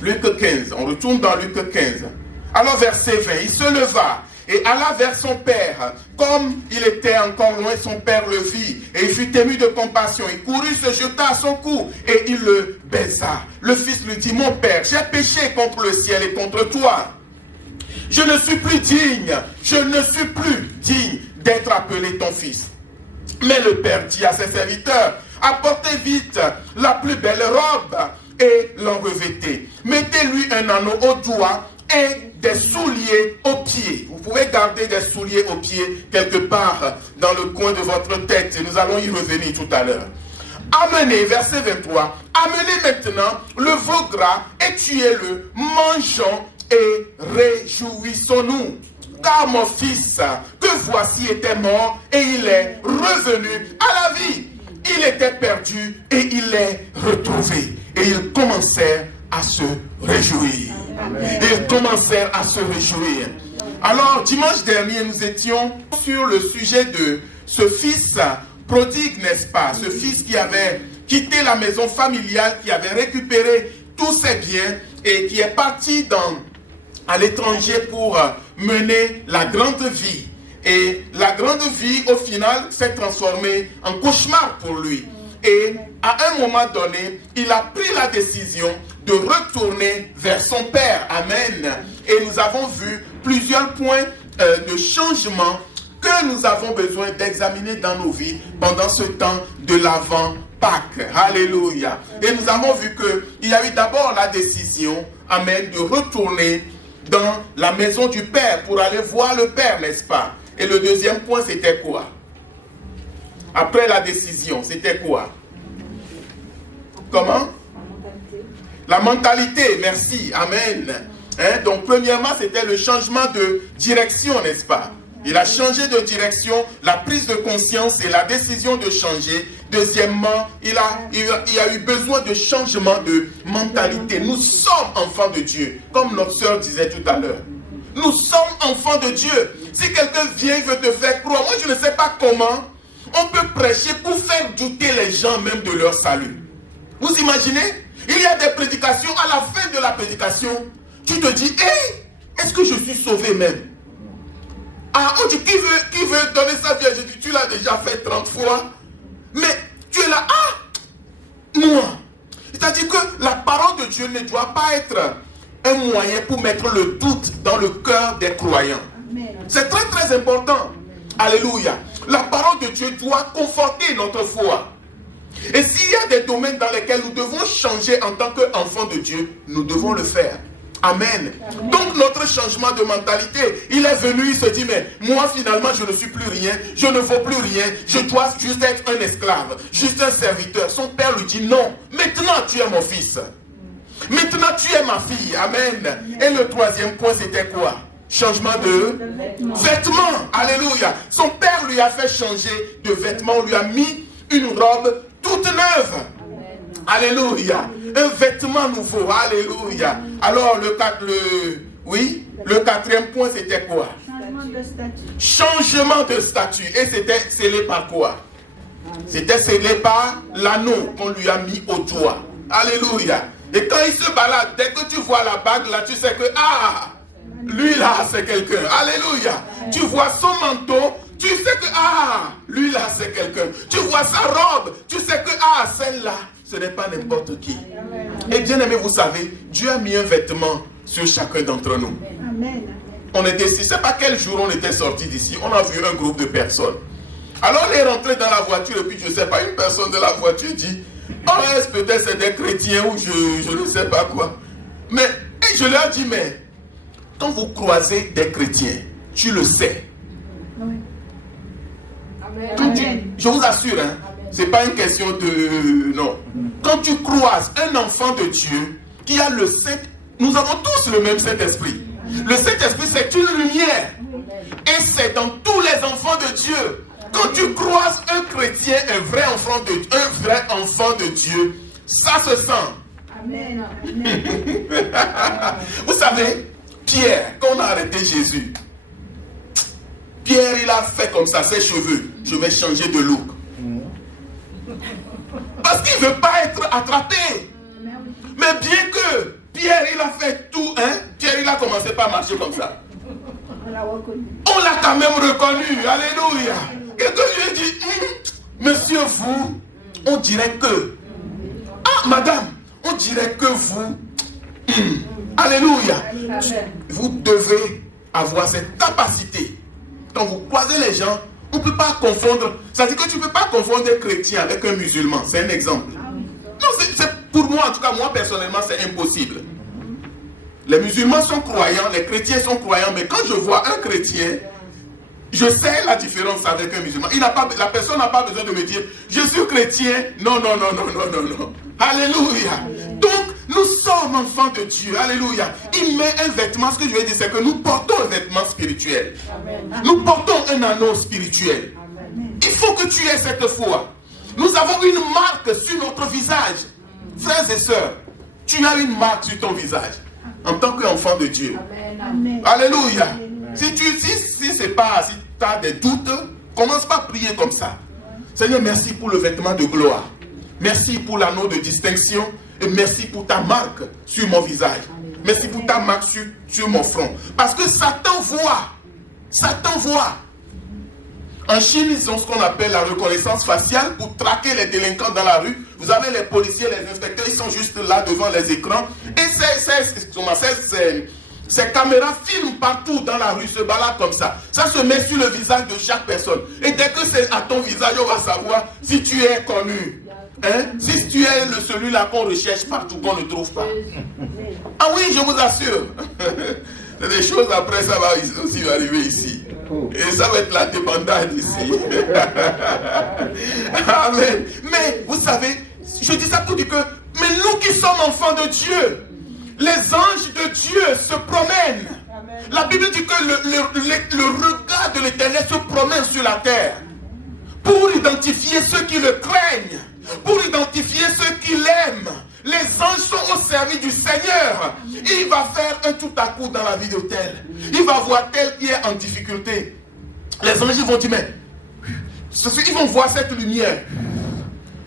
Luc 15, on retourne dans Luc 15. Alors verset 20, il se leva et alla vers son père. Comme il était encore loin, son père le vit et il fut ému de compassion. Il courut, se jeta à son cou et il le baisa. Le fils lui dit, mon père, j'ai péché contre le ciel et contre toi. Je ne suis plus digne d'être appelé ton fils. Mais le père dit à ses serviteurs, apportez vite la plus belle robe et l'en revêtez. Mettez-lui un anneau au doigt et des souliers aux pieds. Vous pouvez garder des souliers aux pieds quelque part dans le coin de votre tête. Et nous allons y revenir tout à l'heure. Amenez, verset 23, amenez maintenant le veau gras et tuez-le, mangeons et réjouissons-nous. Car mon fils, que voici, était mort et il est revenu à la vie. Il était perdu et il est retrouvé. Et ils commencèrent à se réjouir. Ils commencèrent à se réjouir. Alors, dimanche dernier, nous étions sur le sujet de ce fils prodigue, n'est-ce pas? Ce fils qui avait quitté la maison familiale, qui avait récupéré tous ses biens et qui est parti à l'étranger pour mener la grande vie. Et la grande vie, au final, s'est transformée en cauchemar pour lui. Et à un moment donné, il a pris la décision de retourner vers son père. Amen. Et nous avons vu plusieurs points de changement que nous avons besoin d'examiner dans nos vies pendant ce temps de l'Avent Pâques. Alléluia. Et nous avons vu qu'il y a eu d'abord la décision, amen, de retourner dans la maison du Père pour aller voir le Père, n'est-ce pas? Et le deuxième point, c'était quoi? Après la décision, c'était quoi? Comment? La mentalité, merci, amen. Hein? Donc, premièrement, c'était le changement de direction, n'est-ce pas? Il a changé de direction, la prise de conscience et la décision de changer. Deuxièmement, il a eu besoin de changement de mentalité. Nous sommes enfants de Dieu, comme notre sœur disait tout à l'heure. Nous sommes enfants de Dieu. Si quelqu'un vient et veut te faire croire, moi je ne sais pas comment on peut prêcher pour faire douter les gens même de leur salut. Vous imaginez? Il y a des prédications, à la fin de la prédication, tu te dis, hey, est-ce que je suis sauvé même? Ah, on dit, qui veut donner sa vie à Jésus? Tu l'as déjà fait 30 fois. Mais tu es là, moi. C'est-à-dire que la parole de Dieu ne doit pas être un moyen pour mettre le doute dans le cœur des croyants. C'est très très important. Alléluia. La parole de Dieu doit conforter notre foi. Et s'il y a des domaines dans lesquels nous devons changer en tant qu'enfants de Dieu, nous devons le faire. Amen. Donc notre changement de mentalité, il est venu, il se dit, mais moi finalement je ne suis plus rien, je ne vaux plus rien, je dois juste être un esclave, juste un serviteur. Son père lui dit, non, maintenant tu es mon fils. Maintenant tu es ma fille. Amen. Et le troisième point, c'était quoi? Changement de vêtements. Alléluia. Son père lui a fait changer de vêtements, on lui a mis une robe toute neuve. Alléluia. Un vêtement nouveau. Alléluia. Alors le quatrième point, c'était quoi? Changement de statut. Et c'était scellé par quoi? C'était scellé par l'anneau qu'on lui a mis au doigt. Alléluia. Et quand il se balade, dès que tu vois la bague là, tu sais que, lui là, c'est quelqu'un. Alléluia. Tu vois son manteau, tu sais que, lui là, c'est quelqu'un. Tu vois sa robe, tu sais que, celle-là, ce n'est pas n'importe qui. Et bien aimé, vous savez, Dieu a mis un vêtement sur chacun d'entre nous. On était ici, je ne sais pas quel jour on était sorti d'ici, on a vu un groupe de personnes. Alors on est rentré dans la voiture et puis je ne sais pas, une personne de la voiture dit, peut-être c'est des chrétiens ou je ne sais pas quoi. Mais, et je leur dis, mais quand vous croisez des chrétiens, tu le sais. Je vous assure, hein, ce n'est pas une question de... Non. Quand tu croises un enfant de Dieu qui a le Saint... Nous avons tous le même Saint-Esprit. Le Saint-Esprit, c'est une lumière. Et c'est dans tous les enfants de Dieu. Quand tu croises un chrétien, un vrai enfant de Dieu, ça se sent. Amen. Vous savez, Pierre, quand on a arrêté Jésus, Pierre, il a fait comme ça, ses cheveux. Je vais changer de look. Parce qu'il ne veut pas être attrapé. Mais bien que Pierre, il pas marché comme ça. On l'a quand même reconnu. Alléluia. Quelqu'un lui a dit, monsieur, vous, on dirait que. Ah, madame, on dirait que vous. Alléluia. Vous devez avoir cette capacité. Quand vous croisez les gens, on ne peut pas confondre. C'est-à-dire que tu ne peux pas confondre un chrétien avec un musulman. C'est un exemple. Non, pour moi, en tout cas, moi personnellement, c'est impossible. Les musulmans sont croyants, les chrétiens sont croyants, mais quand je vois un chrétien, je sais la différence avec un musulman. La personne n'a pas besoin de me dire, je suis chrétien. Non. Alléluia. Donc, nous sommes enfants de Dieu. Alléluia. Il met un vêtement, ce que je veux dire, c'est que nous portons un vêtement spirituel. Nous portons un anneau spirituel. Il faut que tu aies cette foi. Nous avons une marque sur notre visage. Frères et sœurs, tu as une marque sur ton visage. En tant qu'enfant de Dieu. Amen. Alléluia. Si tu as des doutes, commence pas à prier comme ça. Seigneur, merci pour le vêtement de gloire. Merci pour l'anneau de distinction. Et merci pour ta marque sur mon visage. Merci pour ta marque sur mon front. Parce que Satan voit. Satan voit. En Chine, ils ont ce qu'on appelle la reconnaissance faciale pour traquer les délinquants dans la rue. Vous avez les policiers, les inspecteurs, ils sont juste là devant les écrans. Et ces caméras filment partout dans la rue, se baladent comme ça. Ça se met sur le visage de chaque personne. Et dès que c'est à ton visage, on va savoir si tu es connu. Hein? Si tu es celui-là qu'on recherche partout, qu'on ne trouve pas. Ah oui, je vous assure. C'est des choses après, ça va aussi arriver ici. Et ça va être la débandade ici. Amen. Mais vous savez, je dis ça pour dire que, mais nous qui sommes enfants de Dieu, les anges de Dieu se promènent. Amen. La Bible dit que le regard de l'Éternel se promène sur la terre pour identifier ceux qui le craignent, pour identifier ceux qui l'aiment. Les anges sont au service du Seigneur. Il va faire un tout à coup dans la vie de tel. Il va voir tel qui est en difficulté. Les anges vont dire, mais ils vont voir cette lumière.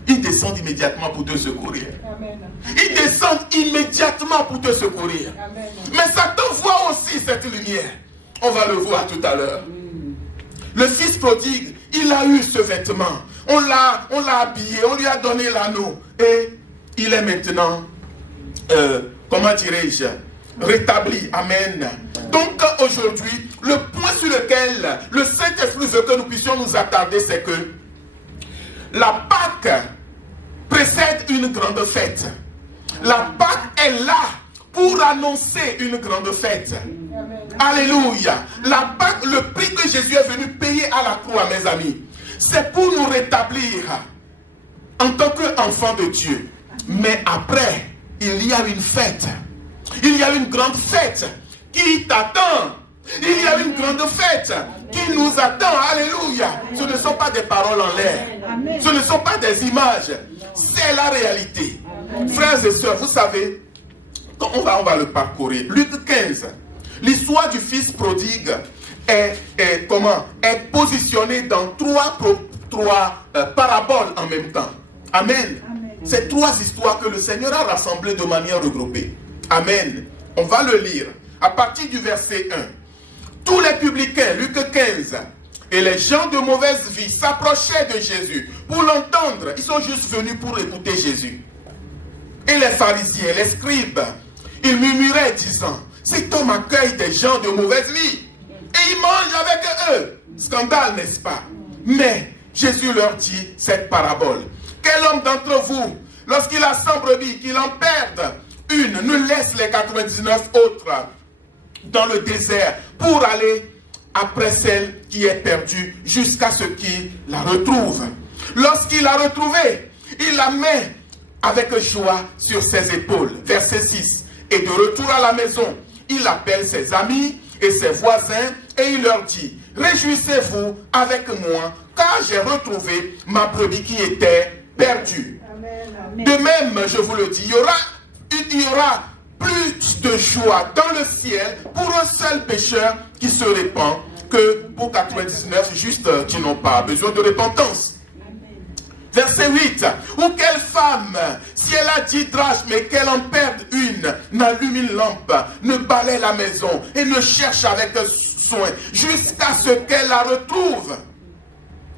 Ils descendent immédiatement pour te secourir. Amen. Ils descendent immédiatement pour te secourir. Amen. Mais Satan voit aussi cette lumière. On va le voir tout à l'heure. Le fils prodigue, il a eu ce vêtement. On l'a habillé, on lui a donné l'anneau. Et il est maintenant, comment dirais-je, rétabli. Amen. Donc aujourd'hui, le point sur lequel le Saint-Esprit veut que nous puissions nous attarder, c'est que la Pâque précède une grande fête. La Pâque est là pour annoncer une grande fête. Amen. Alléluia. La Pâque, le prix que Jésus est venu payer à la croix, mes amis, c'est pour nous rétablir en tant qu'enfants de Dieu. Mais après, il y a une fête. Il y a une grande fête qui t'attend. Il y a une grande fête qui nous attend. Alléluia. Ce ne sont pas des paroles en l'air. Ce ne sont pas des images. C'est la réalité. Frères et sœurs, vous savez, on va le parcourir. Luc 15. L'histoire du fils prodigue est positionnée dans trois paraboles en même temps. Amen. C'est trois histoires que le Seigneur a rassemblées de manière regroupée. Amen. On va le lire. À partir du verset 1. Tous les publicains, Luc 15, et les gens de mauvaise vie s'approchaient de Jésus pour l'entendre. Ils sont juste venus pour écouter Jésus. Et les pharisiens, les scribes, ils murmuraient disant, cet homme accueille des gens de mauvaise vie et il mange avec eux. Scandale, n'est-ce pas? Mais Jésus leur dit cette parabole. Quel homme d'entre vous, lorsqu'il a 100 brebis, qu'il en perde une, ne laisse les 99 autres dans le désert pour aller après celle qui est perdue jusqu'à ce qu'il la retrouve. Lorsqu'il l'a retrouvée, il la met avec joie sur ses épaules. Verset 6. Et de retour à la maison, il appelle ses amis et ses voisins et il leur dit, réjouissez-vous avec moi car j'ai retrouvé ma brebis qui était perdue. Amen. De même, je vous le dis, il y aura plus de joie dans le ciel pour un seul pécheur qui se répand que pour 99 justes qui n'ont pas besoin de repentance. Amen. Verset 8. Ou quelle femme, si elle a 10 drachmes et qu'elle en perde une, n'allume une lampe, ne balaie la maison et ne cherche avec soin jusqu'à ce qu'elle la retrouve.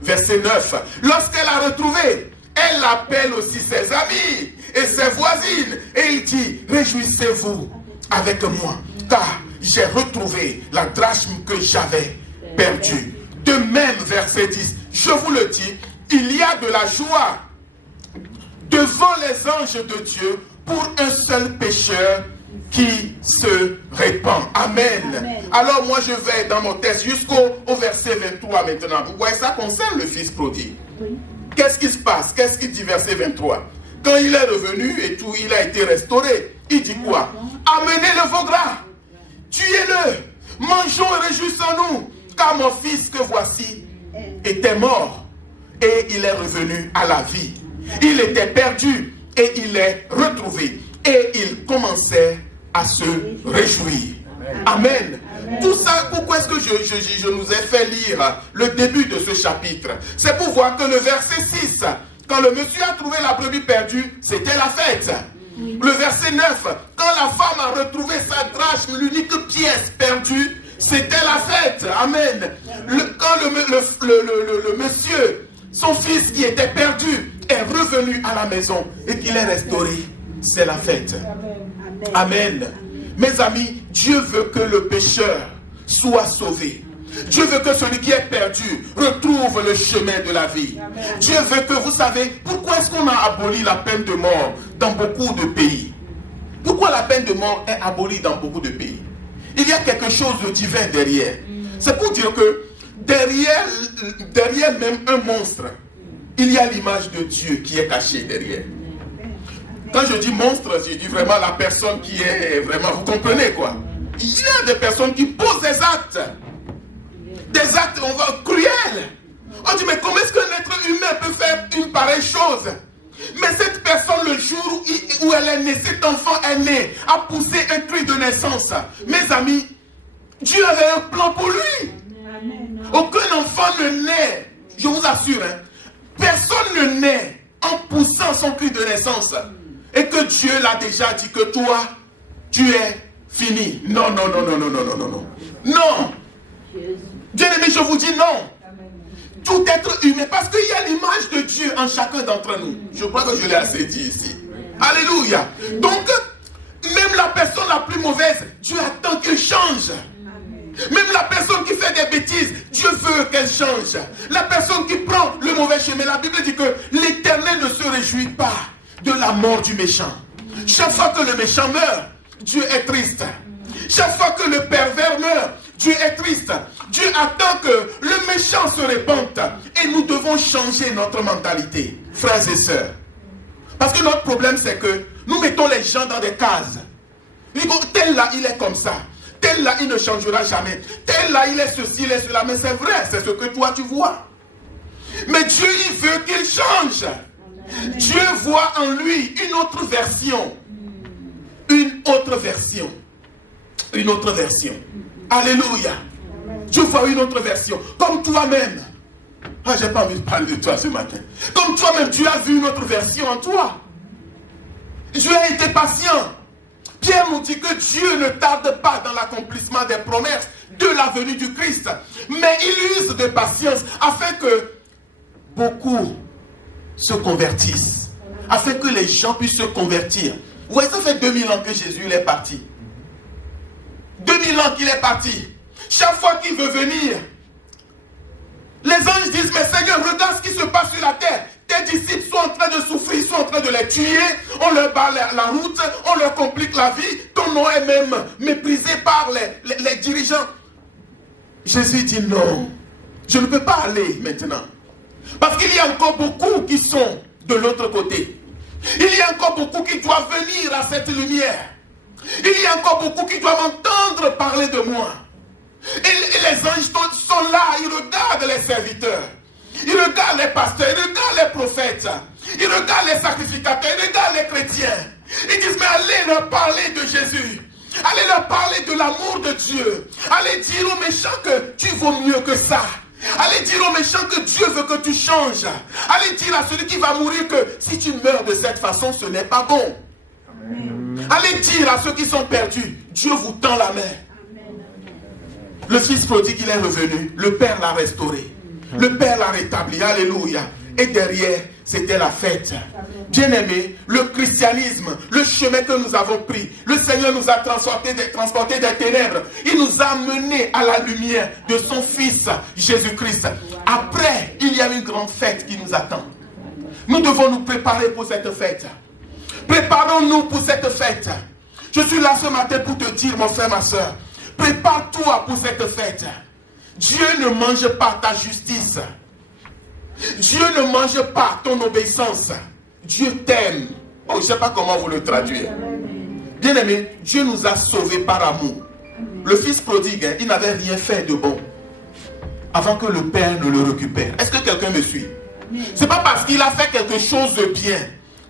Verset 9. Lorsqu'elle a retrouvé, elle appelle aussi ses amis et ses voisines et il dit, réjouissez-vous avec moi, car j'ai retrouvé la drachme que j'avais perdue. De même, verset 10, je vous le dis, il y a de la joie devant les anges de Dieu pour un seul pécheur qui se répand. Amen. Amen. Alors moi je vais dans mon texte jusqu'au verset 23 maintenant. Vous voyez, ça concerne le fils prodigue. Oui. Qu'est-ce qui se passe? Qu'est-ce qu'il dit verset 23? Quand il est revenu et tout, il a été restauré. Il dit quoi? Amenez le veau gras, tuez-le, mangeons et réjouissons-nous, car mon fils que voici était mort et il est revenu à la vie. Il était perdu et il est retrouvé. Et il commençait à se réjouir. Amen. Amen. Tout ça, pourquoi est-ce que je nous ai fait lire le début de ce chapitre? C'est pour voir que le verset 6, quand le monsieur a trouvé la brebis perdue, c'était la fête. Le verset 9, quand la femme a retrouvé sa drachme, l'unique pièce perdue, c'était la fête. Amen. Quand le monsieur, son fils qui était perdu, est revenu à la maison et qu'il est restauré, c'est la fête. Amen. Amen. Mes amis, Dieu veut que le pécheur soit sauvé. Dieu veut que celui qui est perdu retrouve le chemin de la vie. Amen. Dieu veut que, vous savez, pourquoi est-ce qu'on a aboli la peine de mort dans beaucoup de pays? Pourquoi la peine de mort est abolie dans beaucoup de pays? Il y a quelque chose de divin derrière. C'est pour dire que derrière même un monstre, il y a l'image de Dieu qui est cachée derrière. Quand je dis monstre, je dis vraiment la personne qui est vraiment, vous comprenez quoi? Il y a des personnes qui posent des actes cruels. On dit, mais comment est-ce qu'un être humain peut faire une pareille chose? Mais cette personne, le jour où elle est née, cet enfant est né, a poussé un cri de naissance. Mes amis, Dieu avait un plan pour lui. Aucun enfant ne naît, je vous assure, hein, personne ne naît en poussant son cri de naissance. Et que Dieu l'a déjà dit que toi, tu es fini. Non, non, non, non, non, non, non, non, non. Non. Bien-aimé, je vous dis non. Tout être humain, parce qu'il y a l'image de Dieu en chacun d'entre nous. Je crois que je l'ai assez dit ici. Alléluia. Donc, même la personne la plus mauvaise, Dieu attend qu'elle change. Même la personne qui fait des bêtises, Dieu veut qu'elle change. La personne qui prend le mauvais chemin, la Bible dit que l'Éternel ne se réjouit pas de la mort du méchant. Chaque fois que le méchant meurt, Dieu est triste. Chaque fois que le pervers meurt, Dieu est triste. Dieu attend que le méchant se répande. Et nous devons changer notre mentalité, frères et sœurs. Parce que notre problème, c'est que nous mettons les gens dans des cases. Tel là, il est comme ça. Tel là, il ne changera jamais. Tel là, il est ceci, il est cela. Mais c'est vrai, c'est ce que toi, tu vois. Mais Dieu, il veut qu'il change. Dieu voit en lui une autre version. Une autre version. Une autre version. Alléluia. Dieu voit une autre version. Comme toi-même. Ah, j'ai pas envie de parler de toi ce matin. Comme toi-même, tu as vu une autre version en toi. Dieu a été patient. Pierre nous dit que Dieu ne tarde pas dans l'accomplissement des promesses de la venue du Christ. Mais il use de patience afin que beaucoup se convertissent. Afin que les gens puissent se convertir. Vous voyez, ça fait 2000 ans que Jésus est parti. 2000 ans qu'il est parti. Chaque fois qu'il veut venir, les anges disent, mais Seigneur, regarde ce qui se passe sur la terre. Tes disciples sont en train de souffrir, ils sont en train de les tuer. On leur barre la route, on leur complique la vie. Ton nom est même méprisé par les dirigeants. Jésus dit non, je ne peux pas aller maintenant. Parce qu'il y a encore beaucoup qui sont de l'autre côté. Il y a encore beaucoup qui doivent venir à cette lumière. Il y a encore beaucoup qui doivent entendre parler de moi. Et les anges sont là, ils regardent les serviteurs. Ils regardent les pasteurs, ils regardent les prophètes. Ils regardent les sacrificateurs, ils regardent les chrétiens. Ils disent, mais allez leur parler de Jésus. Allez leur parler de l'amour de Dieu. Allez dire aux méchants que tu vaux mieux que ça. Allez dire aux méchants que Dieu veut que tu changes. Allez dire à celui qui va mourir que si tu meurs de cette façon, ce n'est pas bon. Amen. Allez dire à ceux qui sont perdus, Dieu vous tend la main. Amen. Le fils prodigue, il est revenu. Le père l'a restauré. Le père l'a rétabli. Alléluia. Et derrière, c'était la fête. Bien-aimés, le christianisme, le chemin que nous avons pris, le Seigneur nous a transportés des ténèbres. Il nous a menés à la lumière de son Fils, Jésus-Christ. Après, il y a une grande fête qui nous attend. Nous devons nous préparer pour cette fête. Préparons-nous pour cette fête. Je suis là ce matin pour te dire, mon frère, ma soeur, prépare-toi pour cette fête. Dieu ne mange pas ta justice. Dieu ne mange pas ton obéissance. Dieu t'aime. Oh, je ne sais pas comment vous le traduire. Bien aimé, Dieu nous a sauvés par amour. Le fils prodigue, il n'avait rien fait de bon avant que le père ne le récupère. Est-ce que quelqu'un me suit? Ce n'est pas parce qu'il a fait quelque chose de bien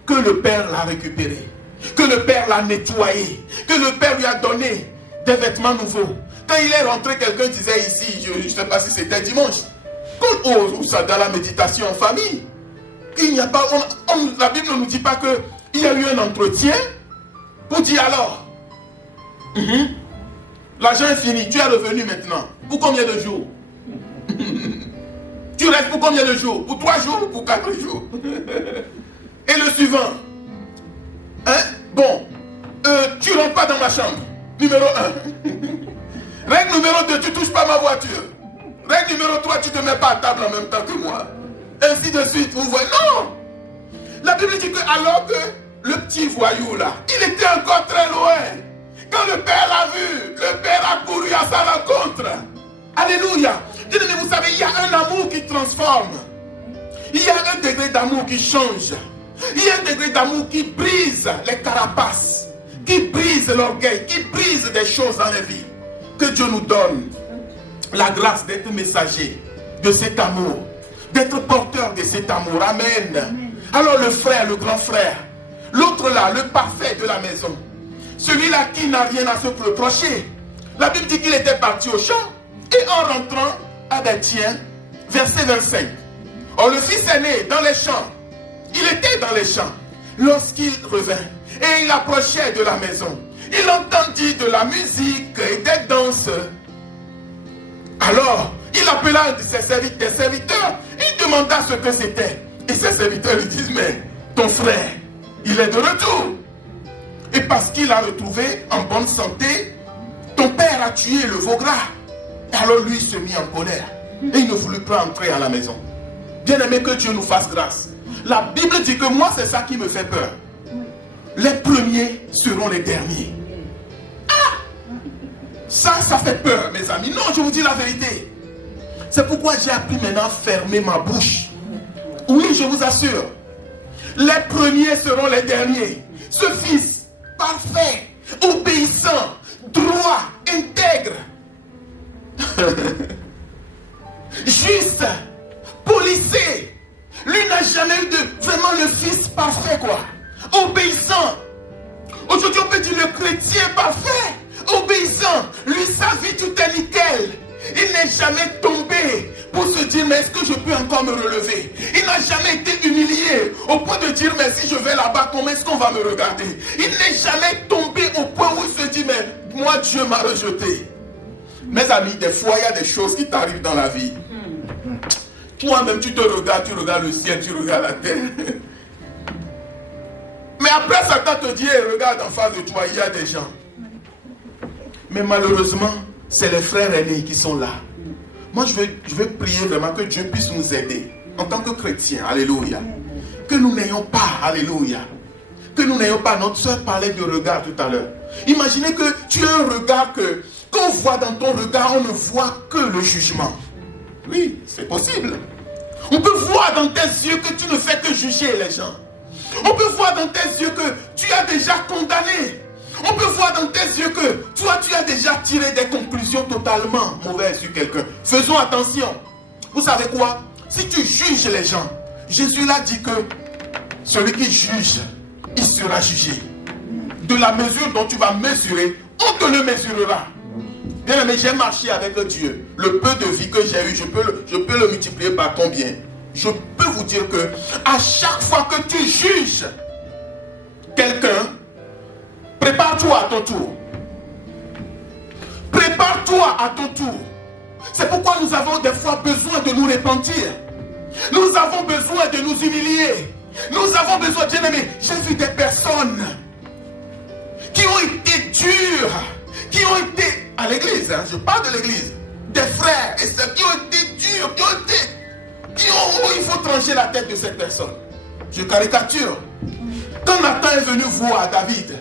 que le père l'a récupéré, que le père l'a nettoyé, que le père lui a donné des vêtements nouveaux. Quand il est rentré, quelqu'un disait ici, je ne sais pas si c'était dimanche, ou ça dans la méditation en famille, il n'y a pas, la Bible ne nous dit pas qu'il y a eu un entretien pour dire alors, l'argent est fini, tu es revenu maintenant. Pour combien de jours? Tu restes pour combien de jours? Pour 3 jours ou pour 4 jours? Et le suivant, bon, tu ne rentres pas dans ma chambre, numéro 1. Règle numéro 2, tu ne touches pas ma voiture. Règle numéro 3, tu ne te mets pas à table en même temps que moi. Ainsi de suite, vous voyez. Non! La Bible dit que alors que le petit voyou là, il était encore très loin. Quand le père l'a vu, le père a couru à sa rencontre. Alléluia. Mais vous savez, il y a un amour qui transforme. Il y a un degré d'amour qui change. Il y a un degré d'amour qui brise les carapaces, qui brise l'orgueil, qui brise des choses dans la vie. Que Dieu nous donne la grâce d'être messager de cet amour, d'être porteur de cet amour. Amen. Alors le frère, le grand frère, l'autre là, le parfait de la maison, celui-là qui n'a rien à se reprocher. La Bible dit qu'il était parti au champ et en rentrant, ah ben tiens, verset 25. Or le fils aîné dans les champs, il était dans les champs lorsqu'il revint et il approchait de la maison. Il entendit de la musique et des danses. Alors, il appela un de ses serviteurs, il demanda ce que c'était. Et ses serviteurs lui disent, mais ton frère, il est de retour. Et parce qu'il a retrouvé en bonne santé, ton père a tué le veau gras. Alors lui se mit en colère et il ne voulut pas entrer à la maison. Bien aimé, que Dieu nous fasse grâce. La Bible dit que moi, c'est ça qui me fait peur. Les premiers seront les derniers. Ça fait peur, mes amis. Non, je vous dis la vérité. C'est pourquoi j'ai appris maintenant à fermer ma bouche. Oui, je vous assure. Les premiers seront les derniers. Ce fils parfait, obéissant, droit, intègre, juste, policé. Lui n'a jamais eu de vraiment le fils parfait, quoi. Obéissant. Aujourd'hui, on peut dire le chrétien parfait. Obéissant, lui sa vie tout est nickel. Il n'est jamais tombé pour se dire mais est-ce que je peux encore me relever. Il n'a jamais été humilié au point de dire mais si je vais là-bas comment est-ce qu'on va me regarder. Il n'est jamais tombé au point où il se dit mais moi Dieu m'a rejeté. Mes amis, des fois il y a des choses qui t'arrivent dans la vie. Toi-même tu te regardes, tu regardes le ciel, tu regardes la terre. Mais après Satan te dit regarde en face de toi il y a des gens. Mais malheureusement, c'est les frères aînés qui sont là. Moi, je veux prier vraiment que Dieu puisse nous aider en tant que chrétiens. Alléluia. Que nous n'ayons pas, alléluia. Que nous n'ayons pas, notre soeur parlait de regard tout à l'heure. Imaginez que tu as un regard qu'on voit dans ton regard, on ne voit que le jugement. Oui, c'est possible. On peut voir dans tes yeux que tu ne fais que juger les gens. On peut voir dans tes yeux que tu as déjà condamné. On peut voir dans tes yeux que toi, tu as déjà tiré des conclusions totalement mauvaises sur quelqu'un. Faisons attention. Vous savez quoi? Si tu juges les gens, Jésus l'a dit que celui qui juge, il sera jugé. De la mesure dont tu vas mesurer, on te le mesurera. Bien aimé, j'ai marché avec Dieu. Le peu de vie que j'ai eu, je peux le multiplier par combien? Je peux vous dire que à chaque fois que tu juges quelqu'un, prépare-toi à ton tour. Prépare-toi à ton tour. C'est pourquoi nous avons des fois besoin de nous repentir. Nous avons besoin de nous humilier. Nous avons besoin, bien aimé, j'ai vu des personnes qui ont été dures, qui ont été à l'église, hein, je parle de l'église, des frères et sœurs qui ont été durs, il faut trancher la tête de cette personne. Je caricature. Quand Nathan est venu voir David,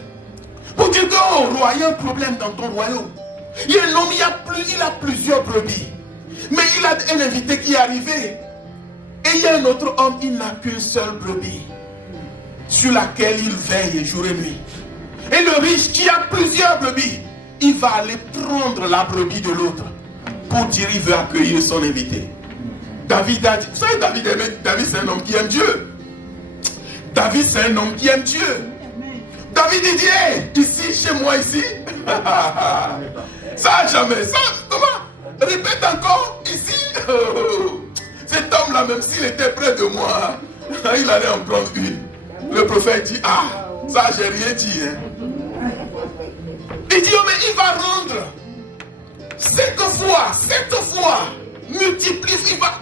pour dire que, oh roi, il y a un problème dans ton royaume. Il y a un homme, il a plusieurs brebis. Mais il a un invité qui est arrivé. Et il y a un autre homme, il n'a qu'une seule brebis, sur laquelle il veille jour et nuit. Et le riche qui a plusieurs brebis, il va aller prendre la brebis de l'autre pour dire qu'il veut accueillir son invité. David a dit, vous savez, David c'est un homme qui aime Dieu. David c'est un homme qui aime Dieu. David il dit, hey, ici, chez moi ici, ça jamais, ça, comment? Répète encore, ici, cet homme-là, même s'il était près de moi, il allait en prendre une. Le prophète dit, ah, ça j'ai rien dit. Hein. Il dit, oh, mais il va rendre 7 fois, multiplie, il va.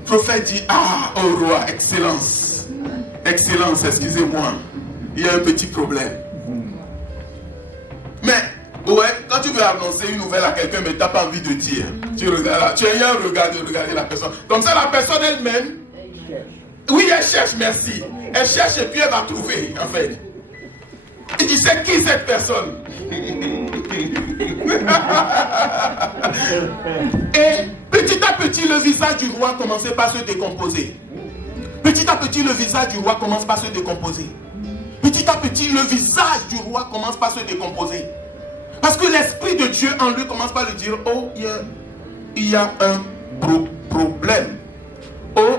Le prophète dit, ah, oh roi, excellence, excusez-moi, il y a un petit problème. Mais, ouais, quand tu veux annoncer une nouvelle à quelqu'un, mais tu n'as pas envie de dire, tu regardes, tu as rien regardé la personne. Comme ça, la personne elle-même, oui, elle cherche, merci. Elle cherche et puis elle va trouver, en fait. Il dit, c'est qui cette personne? Et petit à petit, le visage du roi commençait par se décomposer. Petit à petit, le visage du roi commence par se décomposer. Petit à petit, le visage du roi commence par se décomposer. Parce que l'Esprit de Dieu en lui commence par lui dire, oh, il y a un problème. Oh,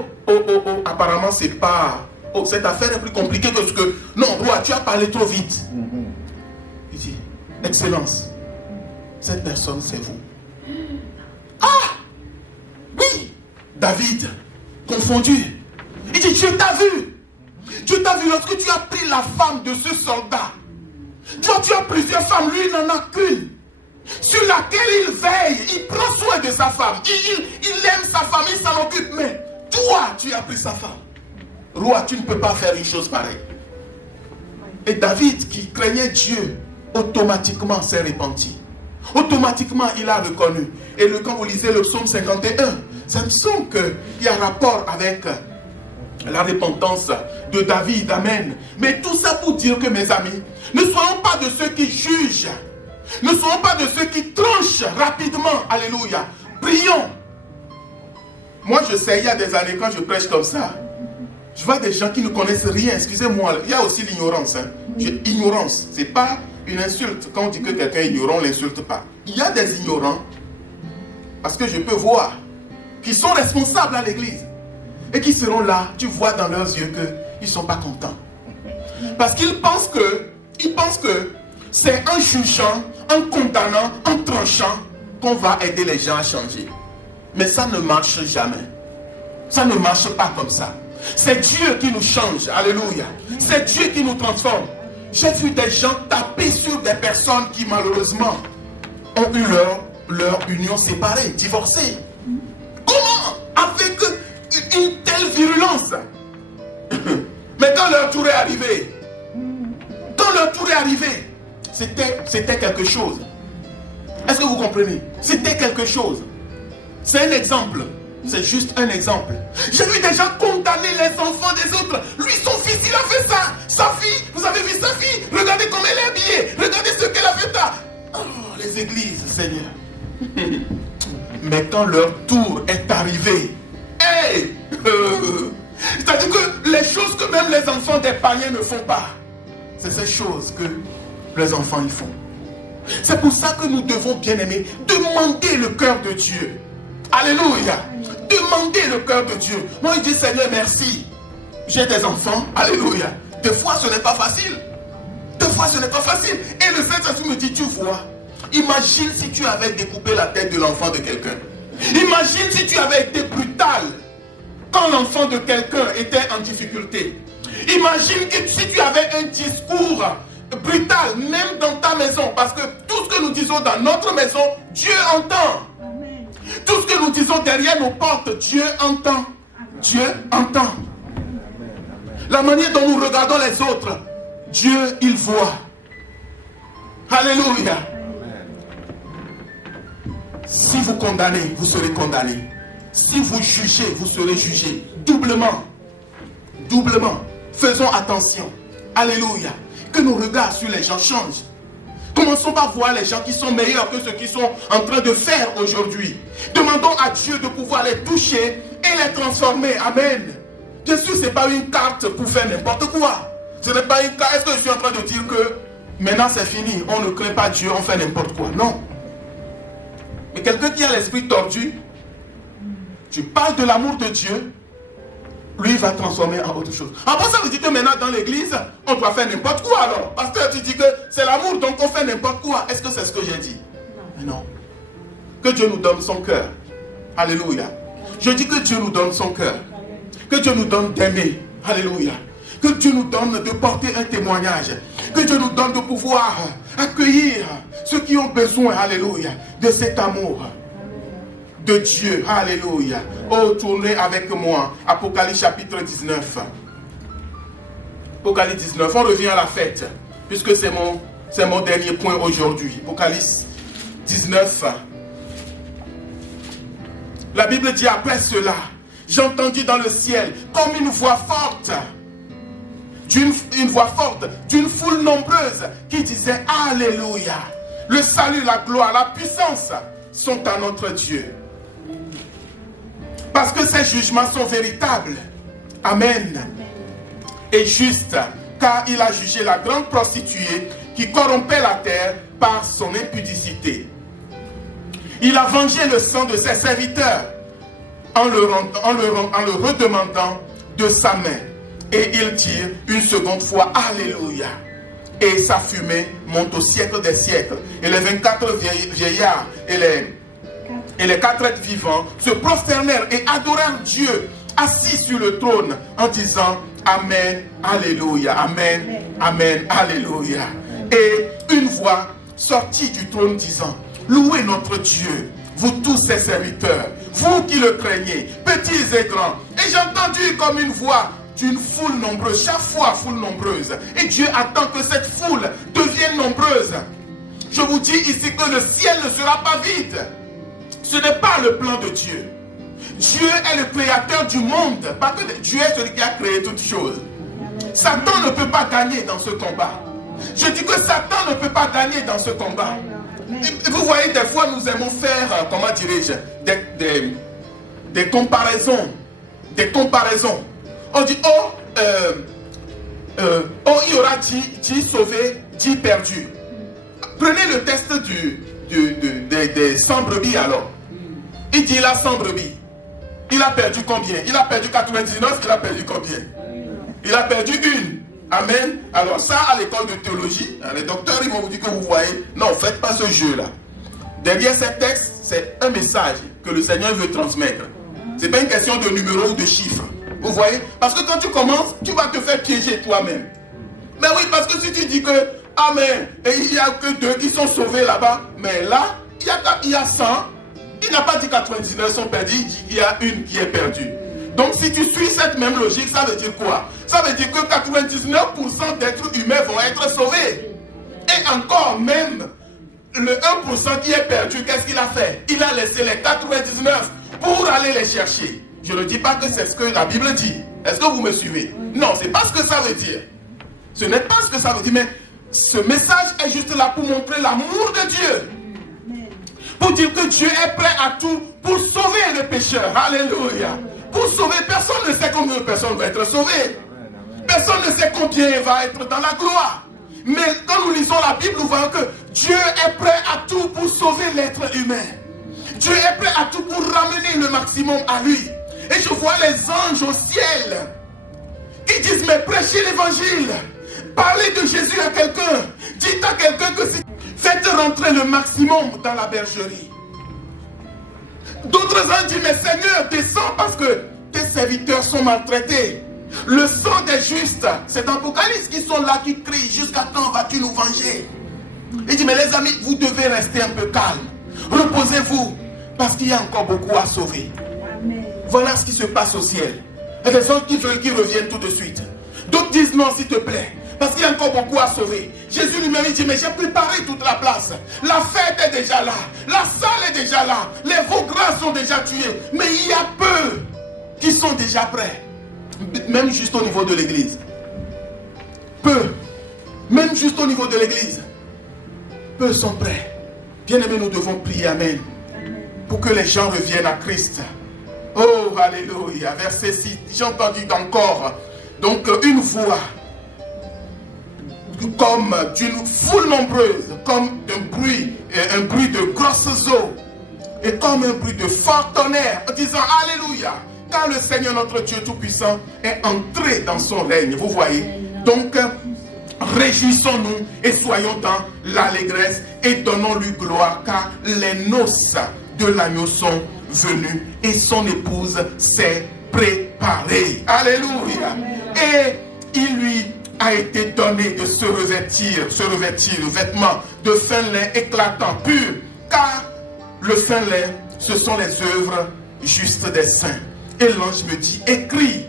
apparemment c'est pas... Oh, cette affaire est plus compliquée que ce que... Non, roi, tu as parlé trop vite. Il dit, Excellence, cette personne c'est vous. Ah! Oui! David, confondu. Il dit, Dieu t'a vu. Dieu t'a vu lorsque tu as pris la femme de ce soldat. Toi, tu as plusieurs femmes, lui, il n'en a qu'une. Sur laquelle il veille, il prend soin de sa femme. Il aime sa femme, il s'en occupe. Mais toi, tu as pris sa femme. Roi, tu ne peux pas faire une chose pareille. Et David, qui craignait Dieu, automatiquement s'est repenti. Automatiquement, il a reconnu. Et quand vous lisez le psaume 51, ça me semble qu'il y a rapport avec la repentance de David. Amen. Mais tout ça pour dire que, mes amis, ne soyons pas de ceux qui jugent. Ne soyons pas de ceux qui tranchent rapidement. Alléluia. Prions. Moi, je sais, il y a des années, quand je prêche comme ça, je vois des gens qui ne connaissent rien. Excusez-moi, il y a aussi l'ignorance. Hein. Ignorance, ce n'est pas une insulte. Quand on dit que quelqu'un est ignorant, on ne l'insulte pas. Il y a des ignorants, parce que je peux voir, qui sont responsables à l'église. Et qui seront là, tu vois dans leurs yeux qu'ils ne sont pas contents. Parce qu'ils pensent que c'est en jugeant, en condamnant, en tranchant qu'on va aider les gens à changer. Mais ça ne marche jamais. Ça ne marche pas comme ça. C'est Dieu qui nous change. Alléluia. C'est Dieu qui nous transforme. J'ai vu des gens taper sur des personnes qui malheureusement ont eu leur union séparée, divorcée. Comment? Avec une telle virulence. Mais quand leur tour est arrivé, c'était quelque chose. Est-ce que vous comprenez? C'était quelque chose. C'est un exemple. C'est juste un exemple. J'ai vu des gens condamner les enfants des autres. Lui, son fils, il a fait ça. Sa fille, vous avez vu sa fille? Regardez comment elle est habillée. Regardez ce qu'elle a fait là. Oh, les églises, Seigneur. Mais quand leur tour est arrivé, hey, c'est-à-dire que les choses que même les enfants des païens ne font pas, c'est ces choses que les enfants y font. C'est pour ça que nous devons, bien aimer, demander le cœur de Dieu. Alléluia. Demandez le cœur de Dieu. Moi, je dis, Seigneur, merci. J'ai des enfants. Alléluia. Des fois, ce n'est pas facile. Des fois, ce n'est pas facile. Et le Saint-Esprit me dit, tu vois, Imagine si tu avais découpé la tête de l'enfant de quelqu'un. Imagine si tu avais été brutal quand l'enfant de quelqu'un était en difficulté. Imagine que si tu avais un discours brutal, même dans ta maison, parce que tout ce que nous disons dans notre maison, Dieu entend. Tout ce que nous disons derrière nos portes, Dieu entend. Dieu entend. La manière dont nous regardons les autres, Dieu, il voit. Alléluia. Si vous condamnez, vous serez condamné. Si vous jugez, vous serez jugé. Doublement. Doublement. Faisons attention. Alléluia. Que nos regards sur les gens changent. Commençons par voir les gens qui sont meilleurs que ceux qui sont en train de faire aujourd'hui. Demandons à Dieu de pouvoir les toucher et les transformer. Amen. Bien sûr, ce n'est pas une carte pour faire n'importe quoi. Ce n'est pas une carte. Est-ce que je suis en train de dire que maintenant c'est fini, on ne craint pas Dieu, on fait n'importe quoi? Non. Mais quelqu'un qui a l'esprit tordu, tu parles de l'amour de Dieu, lui il va transformer en autre chose. En plus, ça veut dire que maintenant dans l'église, on doit faire n'importe quoi alors. Pasteur, tu dis que c'est l'amour, donc on fait n'importe quoi. Est-ce que c'est ce que j'ai dit? Non. Que Dieu nous donne son cœur. Alléluia. Je dis que Dieu nous donne son cœur. Que Dieu nous donne d'aimer. Alléluia. Que Dieu nous donne de porter un témoignage. Que Dieu nous donne de pouvoir accueillir ceux qui ont besoin, alléluia, de cet amour de Dieu. Alléluia. Oh, tournez avec moi. Apocalypse chapitre 19. Apocalypse 19. On revient à la fête. Puisque c'est mon dernier point aujourd'hui. Apocalypse 19. La Bible dit après cela, j'ai entendu dans le ciel comme une voix forte. Une voix forte d'une foule nombreuse qui disait Alléluia. Le salut, la gloire, la puissance sont à notre Dieu. Parce que ces jugements sont véritables. Amen. Et justes, car il a jugé la grande prostituée qui corrompait la terre par son impudicité. Il a vengé le sang de ses serviteurs en le redemandant de sa main. Et il dit une seconde fois Alléluia. Et sa fumée monte au siècle des siècles. Et les 24 vieillards et les 4 êtres vivants se prosternèrent et adorèrent Dieu assis sur le trône en disant Amen, Alléluia, Amen, Amen, Alléluia. Et une voix sortit du trône disant Louez notre Dieu, vous tous ses serviteurs, vous qui le craignez, petits et grands. Et j'ai entendu comme une voix d'une foule nombreuse, chaque fois foule nombreuse. Et Dieu attend que cette foule devienne nombreuse. Je vous dis ici que le ciel ne sera pas vide. Ce n'est pas le plan de Dieu. Dieu est le créateur du monde. Parce que Dieu est celui qui a créé toutes choses. Satan ne peut pas gagner dans ce combat. Je dis que Satan ne peut pas gagner dans ce combat. Et vous voyez, des fois nous aimons faire, comment dirais-je, des comparaisons. Des comparaisons. On dit, il y aura 10 sauvés, 10 perdus. Prenez le test des 100 brebis alors. Il dit, il a 100 brebis. Il a perdu combien? Il a perdu 99, il a perdu combien? Il a perdu une. Amen. Alors ça, à l'école de théologie, les docteurs, ils vont vous dire que vous voyez, non, faites pas ce jeu-là. Derrière ces textes, c'est un message que le Seigneur veut transmettre. Ce n'est pas une question de numéros ou de chiffres. Vous voyez? Parce que quand tu commences, tu vas te faire piéger toi-même. Mais oui, parce que si tu dis que, amen, et il n'y a que 2 qui sont sauvés là-bas, mais là, il y a 100, il n'a pas dit 99 sont perdus, il dit qu'il y a une qui est perdue. Donc si tu suis cette même logique, ça veut dire quoi? Ça veut dire que 99% d'êtres humains vont être sauvés. Et encore même, le 1% qui est perdu, qu'est-ce qu'il a fait? Il a laissé les 99 pour aller les chercher. Je ne dis pas que c'est ce que la Bible dit. Est-ce que vous me suivez? Non, ce n'est pas ce que ça veut dire. Ce n'est pas ce que ça veut dire, mais ce message est juste là pour montrer l'amour de Dieu. Pour dire que Dieu est prêt à tout pour sauver les pécheurs. Alléluia. Pour sauver, personne ne sait combien de personnes vont être sauvées. Personne ne sait combien va être dans la gloire. Mais quand nous lisons la Bible, nous voyons que Dieu est prêt à tout pour sauver l'être humain. Dieu est prêt à tout pour ramener le maximum à lui. Et je vois les anges au ciel qui disent, mais prêchez l'évangile. Parlez de Jésus à quelqu'un. Dites à quelqu'un que si... Faites rentrer le maximum dans la bergerie. D'autres ont dit, mais Seigneur, descends parce que tes serviteurs sont maltraités. Le sang des justes, c'est Apocalypse qui sont là, qui crient, jusqu'à quand vas-tu nous venger? Il dit, mais les amis, vous devez rester un peu calme. Reposez-vous, parce qu'il y a encore beaucoup à sauver. Amen. Voilà ce qui se passe au ciel. Il y a des gens qui veulent qu'ils reviennent tout de suite. D'autres disent non, s'il te plaît, parce qu'il y a encore beaucoup à sauver. Jésus lui-même dit, mais j'ai préparé toute la place. La fête est déjà là. La salle est déjà là. Les veaux gras sont déjà tués. Mais il y a peu qui sont déjà prêts. Même juste au niveau de l'église. Peu. Même juste au niveau de l'église. Peu sont prêts. Bien-aimés, nous devons prier, amen, pour que les gens reviennent à Christ. Oh, alléluia. Verset 6. J'ai entendu encore. Donc, une voix comme d'une foule nombreuse, comme un bruit de grosses eaux, et comme un bruit de fort tonnerre, en disant alléluia, car le Seigneur notre Dieu Tout-Puissant est entré dans son règne. Vous voyez, donc réjouissons-nous et soyons dans l'allégresse et donnons-lui gloire, car les noces de l'agneau sont venues et son épouse s'est préparée. Alléluia. Et il lui a été donné de se revêtir le vêtement de fin lin éclatant, pur, car le fin lin, ce sont les œuvres justes des saints. Et l'ange me dit, écris,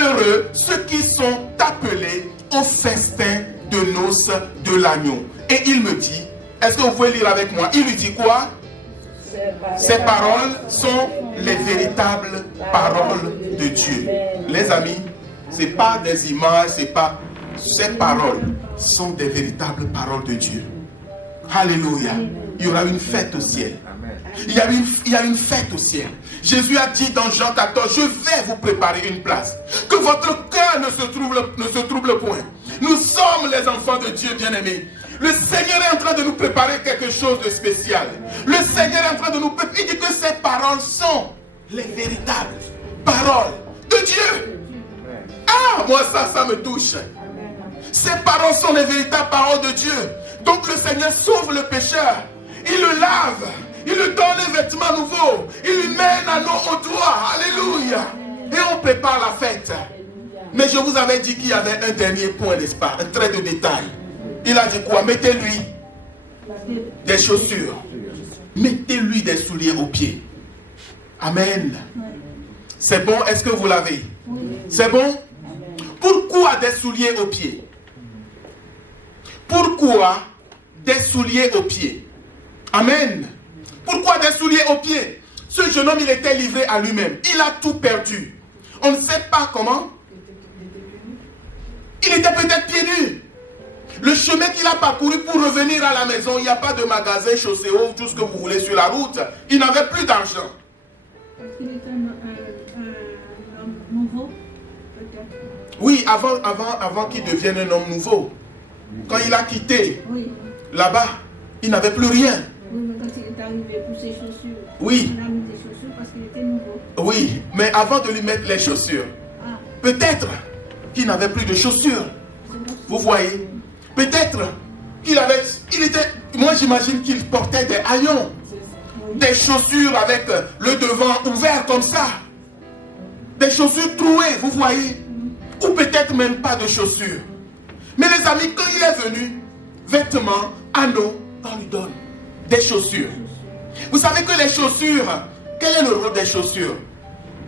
heureux ceux qui sont appelés au festin de noces de l'agneau. Et il me dit, est-ce que vous pouvez lire avec moi? Il lui dit quoi? Ces paroles sont les véritables paroles de Dieu. Les amis, ce n'est pas des images, c'est pas... Ces paroles sont des véritables paroles de Dieu. Alléluia. Il y aura une fête au ciel. Il y a une fête au ciel. Jésus a dit dans Jean 14, je vais vous préparer une place. Que votre cœur ne se trouble point. Nous sommes les enfants de Dieu bien-aimés. Le Seigneur est en train de nous préparer quelque chose de spécial. Le Seigneur est en train de nous préparer. Il dit que ces paroles sont les véritables paroles de Dieu. Ah, moi ça me touche. Ces paroles sont les véritables paroles de Dieu. Donc le Seigneur sauve le pécheur. Il le lave. Il lui donne les vêtements nouveaux. Il lui met un anneau au doigt. Alléluia. Et on prépare la fête. Mais je vous avais dit qu'il y avait un dernier point, n'est-ce pas? Un trait de détail. Il a dit quoi? Mettez-lui des chaussures. Mettez-lui des souliers aux pieds. Amen. C'est bon? Est-ce que vous l'avez? C'est bon? Pourquoi des souliers aux pieds? Pourquoi des souliers aux pieds? Amen. Pourquoi des souliers aux pieds? Ce jeune homme, il était livré à lui-même. Il a tout perdu. On ne sait pas comment. Il était peut-être pieds nus. Le chemin qu'il a parcouru pour revenir à la maison, il n'y a pas de magasin, chaussée haut, tout ce que vous voulez sur la route. Il n'avait plus d'argent. Est-ce qu'il était un homme nouveau, peut-être? Oui, avant qu'il devienne un homme nouveau. Quand il a quitté là-bas, il n'avait plus rien. Oui, mais quand il est arrivé pour ses chaussures, oui, il a mis des chaussures parce qu'il était nouveau. Oui, mais avant de lui mettre les chaussures, peut-être qu'il n'avait plus de chaussures. Vous voyez? Peut-être qu'il avait... moi j'imagine qu'il portait des haillons, des chaussures avec le devant ouvert comme ça. Des chaussures trouées, vous voyez? Ou peut-être même pas de chaussures. Mais les amis, quand il est venu, vêtements, anneaux, on lui donne des chaussures. Vous savez que les chaussures, quel est le rôle des chaussures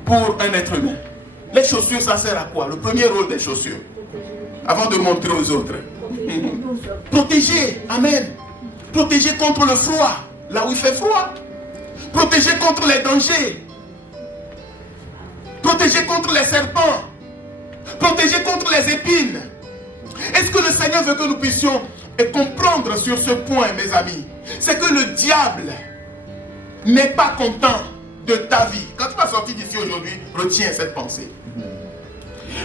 pour un être humain? Les chaussures, ça sert à quoi? Le premier rôle des chaussures, avant de montrer aux autres. Protéger, amen. Protéger contre le froid, là où il fait froid. Protéger contre les dangers. Protéger contre les serpents. Protéger contre les épines. Est-ce que le Seigneur veut que nous puissions comprendre sur ce point, mes amis? C'est que le diable n'est pas content de ta vie. Quand tu vas sortir d'ici aujourd'hui, retiens cette pensée.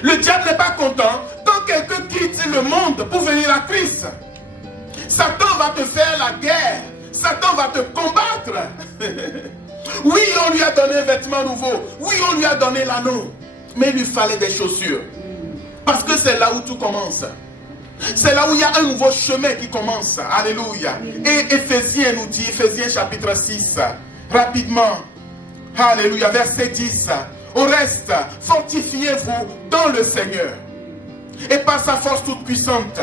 Le diable n'est pas content quand quelqu'un quitte le monde pour venir à Christ. Satan va te faire la guerre. Satan va te combattre. Oui, on lui a donné un vêtement nouveau. Oui, on lui a donné l'anneau. Mais il lui fallait des chaussures. Parce que c'est là où tout commence. C'est là où il y a un nouveau chemin qui commence. Alléluia. Et Éphésiens nous dit, Éphésiens chapitre 6, rapidement. Alléluia, verset 10. Au reste, fortifiez-vous dans le Seigneur et par sa force toute puissante.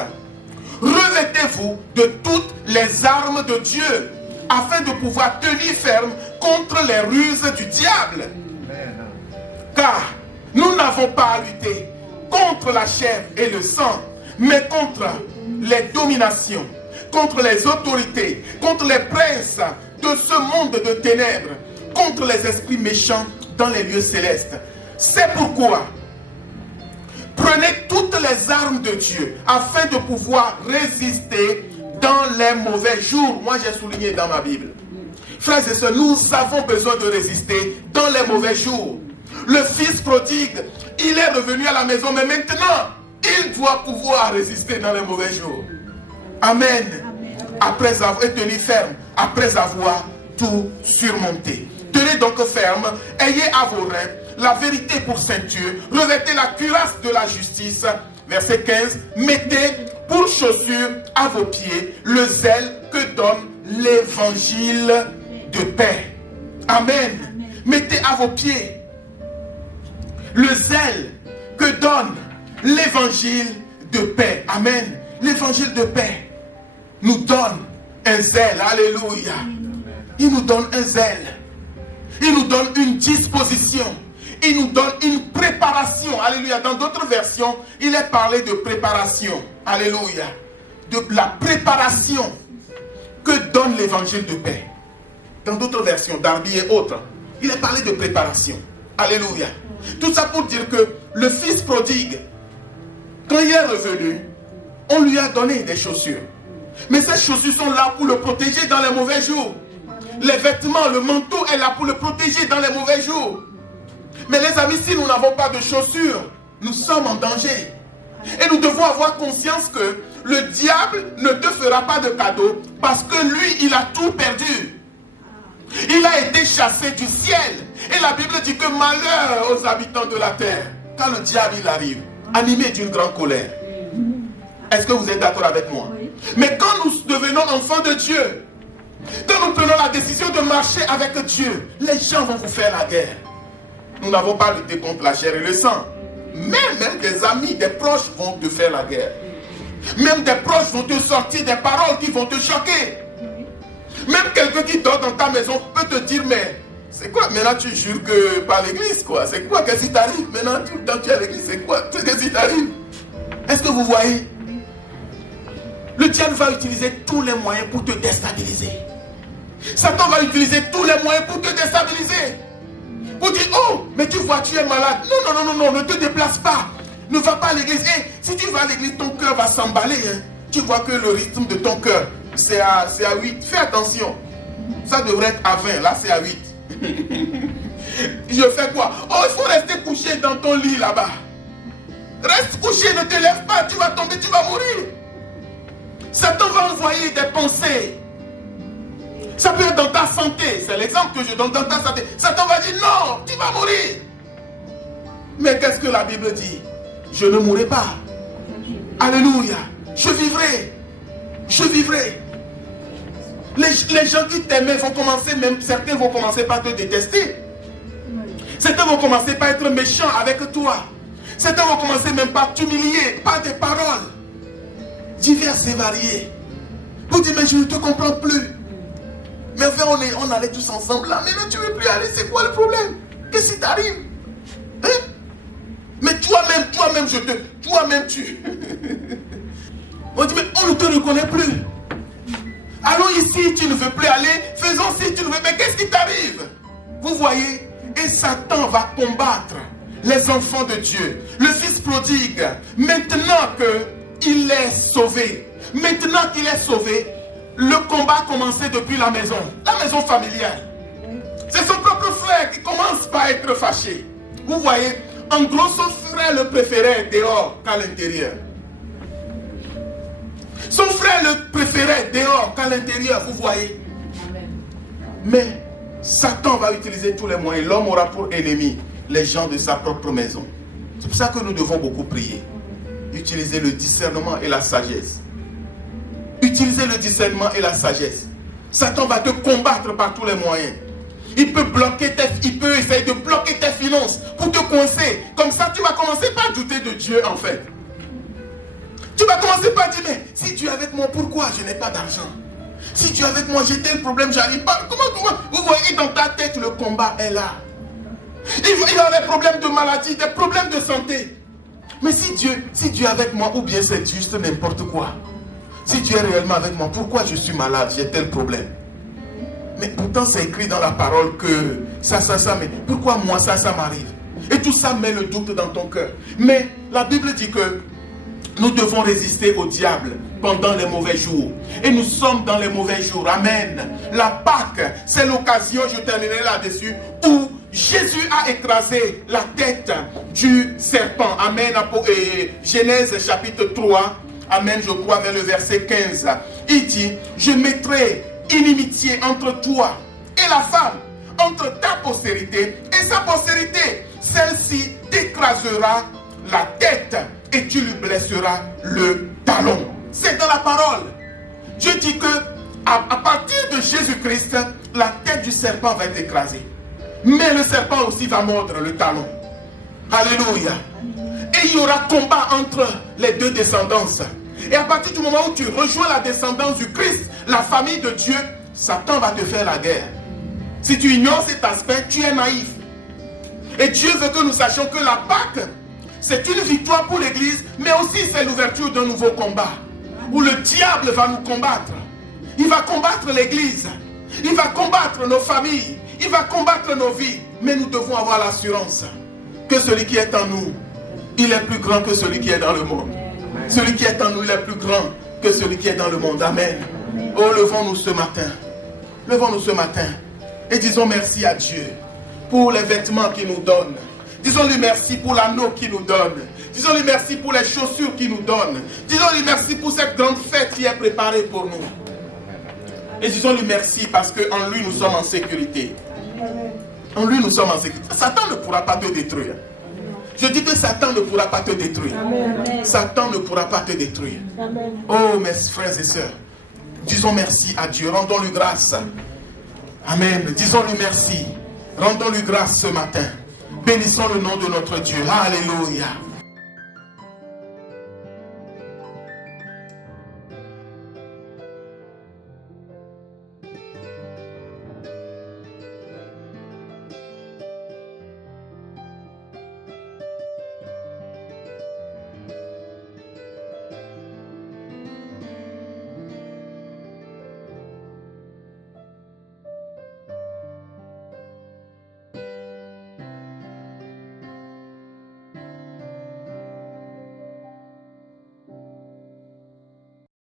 Revêtez-vous de toutes les armes de Dieu afin de pouvoir tenir ferme contre les ruses du diable. Car nous n'avons pas à lutter contre la chair et le sang, mais contre les dominations, contre les autorités, contre les princes de ce monde de ténèbres, contre les esprits méchants dans les lieux célestes. C'est pourquoi prenez toutes les armes de Dieu afin de pouvoir résister dans les mauvais jours. Moi j'ai souligné dans ma Bible. Frères et sœurs, nous avons besoin de résister dans les mauvais jours. Le fils prodigue, il est revenu à la maison, mais maintenant, il doit pouvoir résister dans les mauvais jours. Amen. Après avoir tenu ferme, après avoir tout surmonté. Tenez donc ferme, ayez à vos reins la vérité pour ceinture, revêtez la cuirasse de la justice. Verset 15, mettez pour chaussure à vos pieds le zèle que donne l'évangile de paix. Amen. Mettez à vos pieds le zèle que donne l'évangile de paix. Amen. L'évangile de paix nous donne un zèle. Alléluia. Il nous donne un zèle. Il nous donne une disposition. Il nous donne une préparation. Alléluia. Dans d'autres versions, il est parlé de préparation. Alléluia. De la préparation que donne l'évangile de paix. Dans d'autres versions, Darby et autres, il est parlé de préparation. Alléluia. Tout ça pour dire que le fils prodigue, quand il est revenu, on lui a donné des chaussures. Mais ces chaussures sont là pour le protéger dans les mauvais jours. Les vêtements, le manteau est là pour le protéger dans les mauvais jours. Mais les amis, si nous n'avons pas de chaussures, nous sommes en danger. Et nous devons avoir conscience que le diable ne te fera pas de cadeau parce que lui, il a tout perdu. Il a été chassé du ciel. Et la Bible dit que malheur aux habitants de la terre quand le diable il arrive, animé d'une grande colère. Est-ce que vous êtes d'accord avec moi? Oui. Mais quand nous devenons enfants de Dieu, quand nous prenons la décision de marcher avec Dieu, les gens vont vous faire la guerre. Nous n'avons pas lutté contre la chair et le sang. Même des amis, des proches vont te faire la guerre. Même des proches vont te sortir des paroles qui vont te choquer. Même quelqu'un qui dort dans ta maison peut te dire, mais c'est quoi? Maintenant tu jures que par l'église, quoi? C'est quoi? Qu'est-ce qui t'arrive? Maintenant tu es à l'église, c'est quoi? Qu'est-ce qui t'arrive? Est-ce que vous voyez? Le diable va utiliser tous les moyens pour te déstabiliser. Satan va utiliser tous les moyens pour te déstabiliser. Pour dire, oh, mais tu vois, tu es malade. Non, ne te déplace pas. Ne va pas à l'église. Et si tu vas à l'église, ton cœur va s'emballer. Hein. Tu vois que le rythme de ton cœur, c'est à 8. Fais attention. Ça devrait être à 20. Là, c'est à 8. Je fais quoi? Oh, il faut rester couché dans ton lit là-bas. Reste couché, ne te lève pas. Tu vas tomber, tu vas mourir. Satan va envoyer des pensées. Ça peut être dans ta santé. C'est l'exemple que je donne dans ta santé. Satan va dire non, tu vas mourir. Mais qu'est-ce que la Bible dit? Je ne mourrai pas. Alléluia. Je vivrai. Je vivrai. Les gens qui t'aimaient vont commencer, même certains vont commencer par te détester. Certains vont commencer par être méchants avec toi. Certains vont commencer même par t'humilier, par des paroles diverses et variées. Vous dites, mais je ne te comprends plus. Mais enfin, on allait tous ensemble là. Mais non, tu ne veux plus aller, c'est quoi le problème? Qu'est-ce qui t'arrive? Hein? Mais toi-même, tu... On dit, mais on ne te reconnaît plus. Allons ici, tu ne veux plus aller. Faisons-ci, tu ne veux... Mais qu'est-ce qui t'arrive? Vous voyez? Et Satan va combattre les enfants de Dieu. Le fils prodigue, maintenant qu'il est sauvé, le combat a commencé depuis la maison familiale. C'est son propre frère qui commence par être fâché. Vous voyez, en gros, son frère le préférait dehors qu'à l'intérieur. Son frère le préférait dehors qu'à l'intérieur, vous voyez. Mais Satan va utiliser tous les moyens. L'homme aura pour ennemi les gens de sa propre maison. C'est pour ça que nous devons beaucoup prier. Utilisez le discernement et la sagesse. Utilisez le discernement et la sagesse. Satan va te combattre par tous les moyens. Il peut essayer de bloquer tes finances pour te coincer. Comme ça, tu vas commencer par douter de Dieu en fait. Tu vas commencer par dire, mais si Dieu est avec moi, pourquoi je n'ai pas d'argent? Si Dieu est avec moi, j'ai tel problème, j'arrive pas. Comment? Vous voyez dans ta tête, le combat est là. Il y a des problèmes de maladie, des problèmes de santé. Mais si Dieu est avec moi, ou bien c'est juste n'importe quoi. Si Dieu est réellement avec moi, pourquoi je suis malade, j'ai tel problème? Mais pourtant c'est écrit dans la parole que ça, mais pourquoi moi ça m'arrive? Et tout ça met le doute dans ton cœur. Mais la Bible dit que nous devons résister au diable pendant les mauvais jours. Et nous sommes dans les mauvais jours. Amen. La Pâque, c'est l'occasion, je terminerai là-dessus, où Jésus a écrasé la tête du serpent. Amen. Genèse chapitre 3. Amen, je crois, vers le verset 15. Il dit, je mettrai inimitié entre toi et la femme, entre ta postérité et sa postérité. Celle-ci t'écrasera la tête et tu lui blesseras le talon. C'est dans la parole. Dieu dit que à partir de Jésus-Christ, la tête du serpent va être écrasée. Mais le serpent aussi va mordre le talon. Alléluia. Et il y aura combat entre les deux descendances. Et à partir du moment où tu rejoins la descendance du Christ, la famille de Dieu, Satan va te faire la guerre. Si tu ignores cet aspect, tu es naïf. Et Dieu veut que nous sachions que la Pâque, c'est une victoire pour l'Église, mais aussi c'est l'ouverture d'un nouveau combat, où le diable va nous combattre. Il va combattre l'Église, il va combattre nos familles, il va combattre nos vies. Mais nous devons avoir l'assurance que celui qui est en nous, il est plus grand que celui qui est dans le monde. Celui qui est en nous, il est plus grand que celui qui est dans le monde. Amen. Oh, levons-nous ce matin. Levons-nous ce matin. Et disons merci à Dieu pour les vêtements qu'il nous donne. Disons-lui merci pour l'anneau qu'il nous donne. Disons-lui merci pour les chaussures qu'il nous donne. Disons-lui merci pour cette grande fête qui est préparée pour nous. Et disons-lui merci parce qu'en lui nous sommes en sécurité. En lui nous sommes en sécurité. Satan ne pourra pas te détruire. Je dis que Satan ne pourra pas te détruire. Amen. Satan ne pourra pas te détruire. Amen. Oh mes frères et sœurs, disons merci à Dieu. Rendons-lui grâce. Amen. Disons-lui merci. Rendons-lui grâce ce matin. Bénissons le nom de notre Dieu. Alléluia.